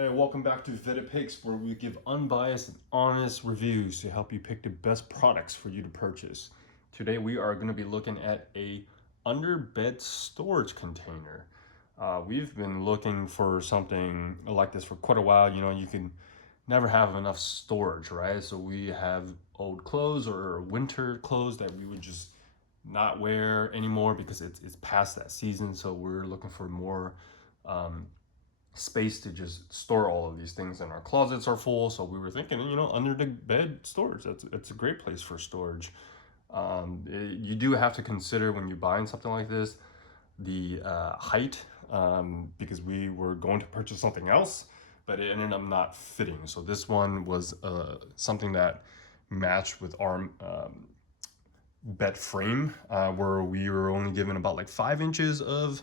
Hey, welcome back to Vetted Picks, where we give unbiased and honest reviews to help you pick the best products for you to purchase. Today we are going to be looking at a under bed storage container. We've been looking for something like this for quite a while. You know, you can never have enough storage, right? So we have old clothes or winter clothes that we would just not wear anymore because it's past that season. So we're looking for more space to just store all of these things, and our closets are full. So we were thinking, you know, under the bed storage, it's a great place for storage. You do have to consider when you're buying something like this the height, because we were going to purchase something else but it ended up not fitting. So this one was something that matched with our bed frame, where we were only given about like 5 inches of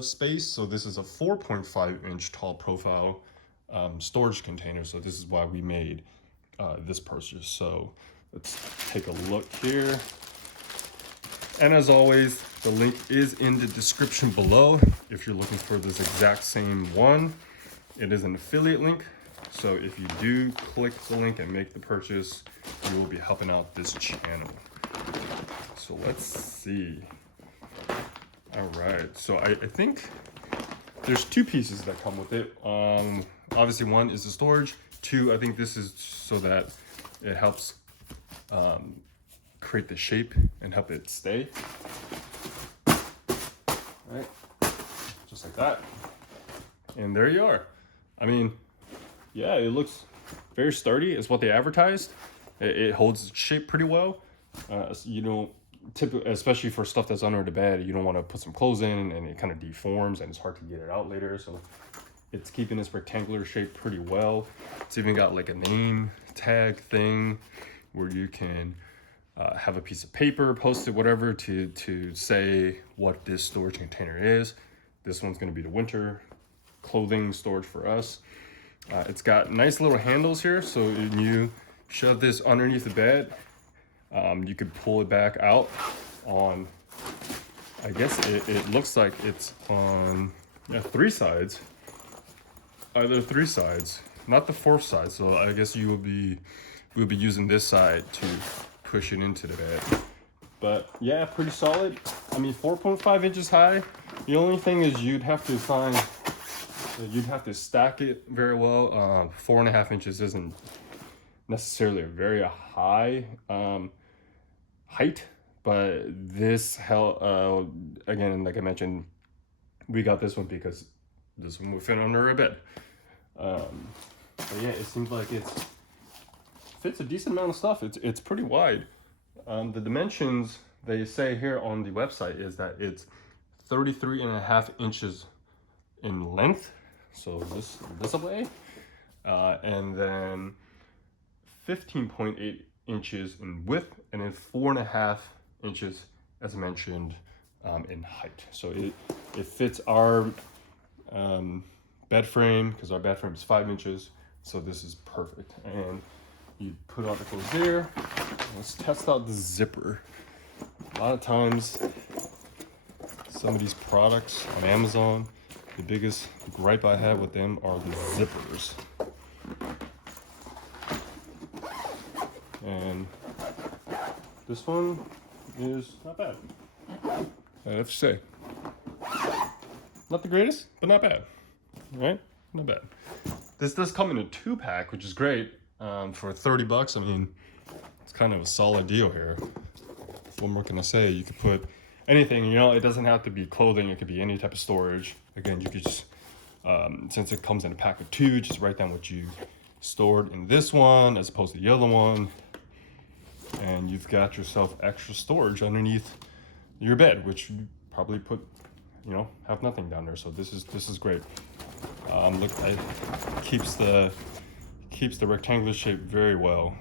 space. So this is a 4.5 inch tall profile storage container. So this is why we made this purchase. So let's take a look here. And as always, the link is in the description below. If you're looking for this exact same one, it is an affiliate link. So if you do click the link and make the purchase, you will be helping out this channel. So let's see. All right, so I think there's two pieces that come with it. Obviously one is the storage. Two, I think this is so that it helps create the shape and help it stay. Right, just like that. And there you are. I mean, yeah, it looks very sturdy. It's what they advertised. It holds its shape pretty well. You know, typically, especially for stuff that's under the bed, you don't want to put some clothes in and it kind of deforms and it's hard to get it out later. So it's keeping this rectangular shape pretty well. It's even got like a name tag thing where you can have a piece of paper, post it, whatever, to say what this storage container is. This one's going to be the winter clothing storage for us. It's got nice little handles here, so when you shove this underneath the bed, you could pull it back out on, I guess it looks like it's on 3 sides, either 3 sides, not the 4th side. So I guess we'll be using this side to push it into the bed. But yeah, pretty solid. I mean, 4.5 inches high. The only thing is you'd have to stack it very well. 4.5 inches isn't necessarily a very high height, but this again, like I mentioned, we got this one because this one would fit under a bed. But yeah, it seems like it fits a decent amount of stuff. It's pretty wide. The dimensions they say here on the website is that it's 33.5 inches in length, so this away, and then 15.8 inches in width, and then 4.5 inches, as I mentioned, in height. So it fits our bed frame, because our bed frame is 5 inches. So this is perfect. And you put out the clothes there. Let's test out the zipper. A lot of times, some of these products on Amazon, the biggest gripe I have with them are the zippers. And this one is not bad, I have to say. Not the greatest, but not bad, right? Not bad. This does come in a 2-pack, which is great. For 30 bucks, I mean, it's kind of a solid deal here. What more can I say? You could put anything, you know, it doesn't have to be clothing. It could be any type of storage. Again, you could just, since it comes in a pack of 2, just write down what you stored in this one as opposed to the other one. And you've got yourself extra storage underneath your bed, which you probably put, you know, have nothing down there. So this is great. Look, it keeps the rectangular shape very well.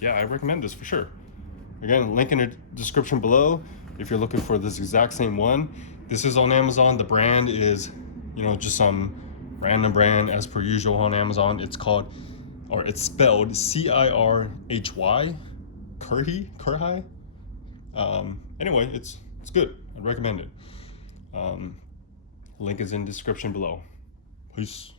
Yeah, I recommend this for sure. Again, link in the description below if you're looking for this exact same one. This is on Amazon. The brand is, you know, just some random brand as per usual on Amazon. It's called, or it's spelled Cirhy, Cirhy. Anyway, it's good. I'd recommend it. Link is in the description below. Peace.